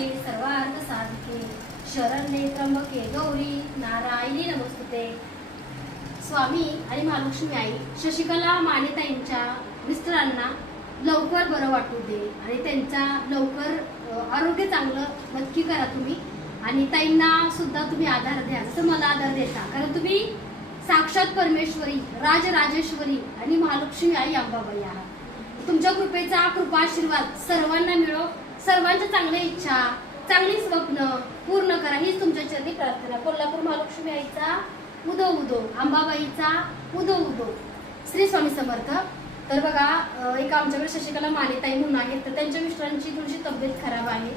शरण्ये सर्वार्थ साधिके शरण्ये त्र्यंबके गौरी नारायणी नमस्तुते। स्वामी आणि महालक्ष्मी आई शशिकला मानेताईंच्या मिस्टरांना लवकर बरं वाटू दे आणि त्यांचा लवकर आरोग्य चांगलं नक्की करा तुम्ही। आणि ताईंना सुद्धा तुम्ही आधार द्या जसं मला आधार देता, कारण तुम्ही साक्षात परमेश्वरी राजराजेश्वरी आणि महालक्ष्मी आई अंबाबाई आहात। तुमच्या कृपेचा कृपाशीर्वाद सर्वांना मिळो, सर्वांच्या चांगल्या इच्छा चांगली स्वप्न पूर्ण करा हीच तुमच्या चरणी प्रार्थना। कोल्हापूर महालक्ष्मी आईचा उदो उदो, अंबाबाईचा उदो उदो। श्री स्वामी समर्थ। तर बघा एक आमच्याकडे शशिकला मानेताई म्हणून आहेत, तर त्यांच्या मिस्टरांची थोडीशी तब्येत खराब आहे,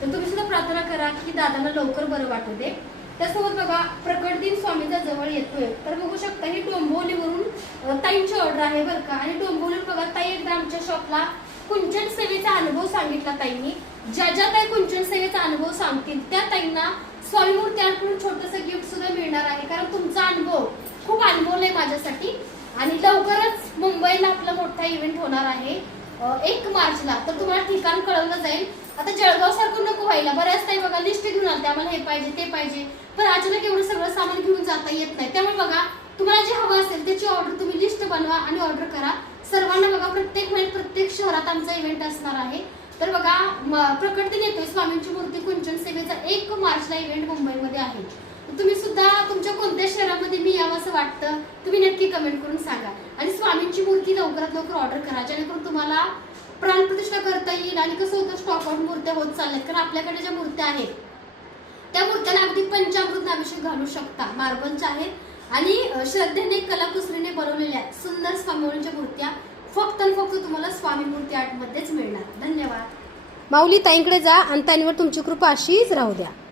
तर तुम्ही सुद्धा प्रार्थना करा की दादांना लवकर बरं वाटू दे। त्यासोबत बघा प्रकट दिन स्वामींचा जवळ येतोय, तर बघू शकता ही डोंबिवलीवरून ताईंची ऑर्डर आहे बरं का। आणि डोंबिवलीवरून बघा ताई एकदा आमच्या शॉपला कुंचन सेवेचा अनुभव सांगितला ताईंनी। ज्या ज्या ताई कुंचन सेवेचा अनुभव सांगतील त्या ताईंना स्वामी मूर्तीकडून छोटंसं गिफ्ट सुद्धा मिळणार आहे, कारण तुमचा अनुभव खूप अनुभवलाय माझ्यासाठी। आणि लवकरच मुंबईला आपला मोठा इव्हेंट होणार आहे 1 मार्चला, तर तुम्हाला ठिकाण कळवलं जाईल। आता जळगाव सारखं नको व्हायला, बऱ्याच ताई बघा लिस्ट घेऊन आलते आम्हाला हे पाहिजे ते पाहिजे, पण अचानक एवढं सगळं सामान घेऊन जाता येत नाही। त्यामुळे बघा तुम्हाला जे हवं असेल त्याची ऑर्डर तुम्ही लिस्ट बनवा आणि ऑर्डर करा। सर्वांना बघा प्रत्येक वेळेस प्रत्येक शहरात आमचा इव्हेंट असणार आहे। तर बघा प्रकट दिन येतोय स्वामींची मूर्ती कुंचन सेवेचा 1 मार्चला इव्हेंट मुंबईमध्ये आहे। तुम्ही सुद्धा तुमच्या कोणत्या शहरामध्ये मी यावं असं वाटतं तुम्ही नक्की कमेंट करून सांगा। आणि स्वामींची मूर्ती लवकरात लवकर ऑर्डर करा, जेणेकरून तुम्हाला प्राणप्रतिष्ठा करता येईल। आणि कसं होतं स्टॉक आउट मूर्त्या होत चालल्यात, कारण आपल्याकडे ज्या मूर्त्या आहेत त्या मूर्त्याला अगदी पंचामृत अभिषेक घालू शकता, मार्बलच्या आहेत आणि श्रद्धेने कलाकुसरीने बनवलेल्या सुंदर स्वामींच्या मूर्त्या फक्त आणि फक्त तुम्हाला स्वामी मूर्ती आर्ट मध्येच मिळणार। धन्यवाद। माऊली ताईंकडे जा आणि ताईंवर तुमची कृपा अशीच राहू द्या।